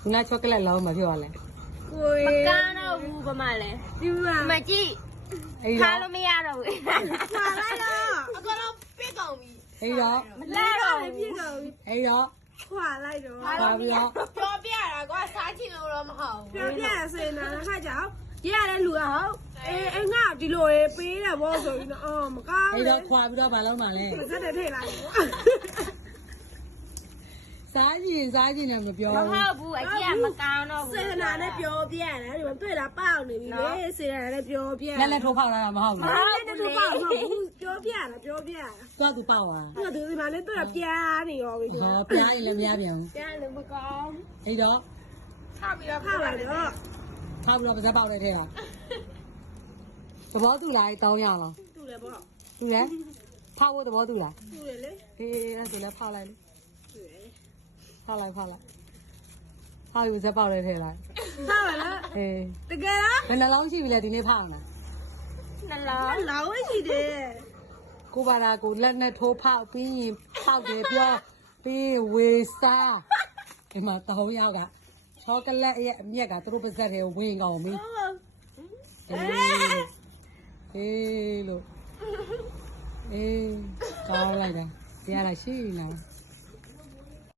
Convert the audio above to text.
ခုနချောကလက်လောင်းမပြောလဲ မကားတော့ဘူးဘာမှလဲဒီမှာကြည့် အဲ့ ခါ တော့ လို့မရတော့ဘူးခွာလိုက်တော့အကတော့ပြစ်ကုန်ပြီ အဲ့တော့ မလဲတော့ပြစ်ကုန်ပြီ အဲ့တော့ ခွာလိုက်တော့ ပါပြီးတော့ ပြောပြတာကွာစားချင်လို့တော့မဟုတ်ဘူး ပြောပြရဆိုရင်တော့ခါကြောင်ရရတဲ့လူကဟုတ်အေးငါဒီလိုပေးတယ်ဘောဆိုပြီးတော့အော်မကောင်း အဲ့တော့ခွာပြီးတော့မလုပ်မှလဲ စက်တဲ့ထိတ်လိုက် စားကြည့်နေမပြော မဟုတ်ဘူးအကြီးကမကောင်းတော့ဘူး စေနာနဲ့ပြောပြရတယ်ဒီမှာတွေ့တာပေါက်နေပြီလေစေနာနဲ့ပြောပြ လက်လက်ထိုးဖောက်လာတာမဟုတ်ဘူး လက်နဲ့တော့ပေါက်မဟုတ်ဘူးပြောပြတာပြောပြတာ သူကသူပေါက်သွား သူကဒီမှာလည်းတွေ့တာပြားနေရောပြီ ဟောပြားရင်လည်းမရပြန်ဘူး ပြားလည်းမကောင်း အဲ့တော့ ထောက်ပြီးတော့ ဖောက်လိုက်တော့ ဖောက်ပြီးတော့ပါဇက်ပေါက်တဲ့ထဲကသဘောတူလားတောင်းရအောင် တူတယ်ပေါ့ တူတယ်ဖောက်ဖို့သဘောတူလား တူတယ်လေ အေးအဲ့ဒါဆိုလည်းဖောက်လိုက်လေ တူတယ် ဖောက်လိုက်ဖောက်ပြီးဇက်ပေါက်တဲ့ထဲလိုက် ဖောက်ရလား အေး တကယ်လား ဘယ်နှလုံးရှိပြီလဲဒီနေ့ဖောက်လား နှလုံး လောင်းရှိတယ် ကိုပါတာကိုလက်နဲ့ထိုးဖောက်ပြီးရင်ဖောက်တယ်ပြောပြီးဝေစားဒီမှာ3ယောက်ကချောကလက်ရဲ့အမြက်ကသူတို့ပါဇက်တွေကိုဝင်ကောင်းပြီအေးလို့အေးကောင်းလိုက်တာတရားလိုက်ရှိလား